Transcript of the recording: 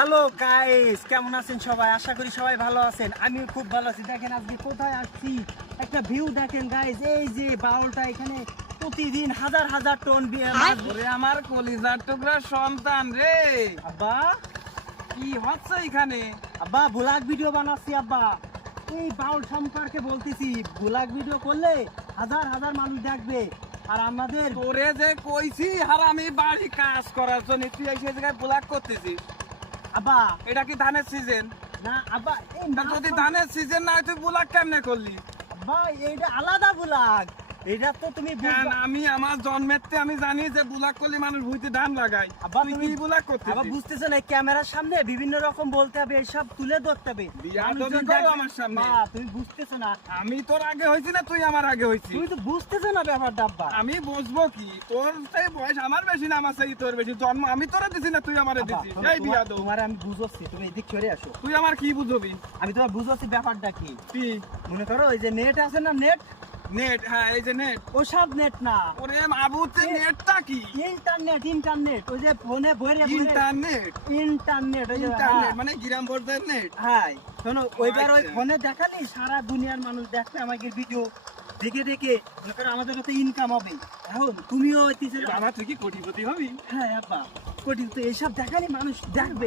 Hello guys, কেমন আছেন সবাই? আশা করি সবাই ভালো আছেন। আমি খুব ভালো আছি। দেখেন আজকে কোথায় আসছি, একটা ভিউ দেখেন গাইস। এই যে বাউলটা, এখানে প্রতিদিন হাজার হাজার টন মাছ ওরে আমার কলিজার টুকরা সন্তান রে, আব্বা কি হচ্ছে এখানে? আব্বা ব্লগ ভিডিও বানাচ্ছি আব্বা। এই বাউল সম্পর্কে বলতেছি, ব্লগ ভিডিও করলে হাজার হাজার মানুষ দেখবে। আর আমাদের তোরে যে কইছি আর আমি বাড়ি কাজ করার জন্য তুই এই জায়গায় ব্লগ করতেছিস। আব্বা এটা কি ধানের সিজন? না আব্বা, এই যদি ধানের সিজন না হয় তুই ব্লগ কেমনে করলি? আব্বা এইটা আলাদা ব্লগ, এটা তো তুমি কারণ বুঝবা। আমি আমার জন্মেতে আমি জানি যে ব্লগ করলে মানুষ ভুইতে ধান লাগায়। আব্বা তুই তুমি কি ব্লগ আবার করতেছিস? বুঝতেছো না, ক্যামেরার সামনে বিভিন্ন রকম বলতে হবে, এসব তুলে ধরতে হবে। বিয়াদবি মানুষজন করো দেখবে। আমার সামনে। মা, তুমি বুঝতেছো না, আমি তোর আগে হইছি না তুই আমার আগে হইছিস? তুমি তো বুঝতেছো না ব্যাপারটা আব্বা। আমি বুঝবো কি? তোর সেই বয়স আমার বেশি না, আমার সেই তোর বেশি। জন্ম আমি তোরা দিছি না তুই আমারে আব্বা, দিছিস? শোনো, এই বিয়াদব, তোমার আমি বুঝাচ্ছি, তুমি এদিক সরে আসো। তুই আমার কি বুঝবি? আমি তোমার বুঝাচ্ছি ব্যাপারটা কি। কি মনে করো ওই যে নেট আছে না, নেট, নেট? হ্যাঁ, এই যে নেট। ওসব নেট না, ওরে আবুতে নেটটা কি? ইন্টারনেট। ইন্টারনেট ওই যে ফোনে বইরে ইন্টারনেট? ইন্টারনেট ওই যে ইন্টারনেট মানে গ্রাম পর্যায়ের নেট? হ্যাঁ, শোনো ওইবার ওই আচ্ছা। ফোনে দেখালি সারা দুনিয়ার মানুষ দেখবে আমাকে ভিডিও দেখে দেখে। মনে করো আমাদের তো ইনকাম হবে। এখন তুমিও হইতেছে, বাবা তুই কি কোটিপতি হবি? হ্যাঁ আব্বা, কোটি তো এইসব দেখালি মানুষ দেখবে।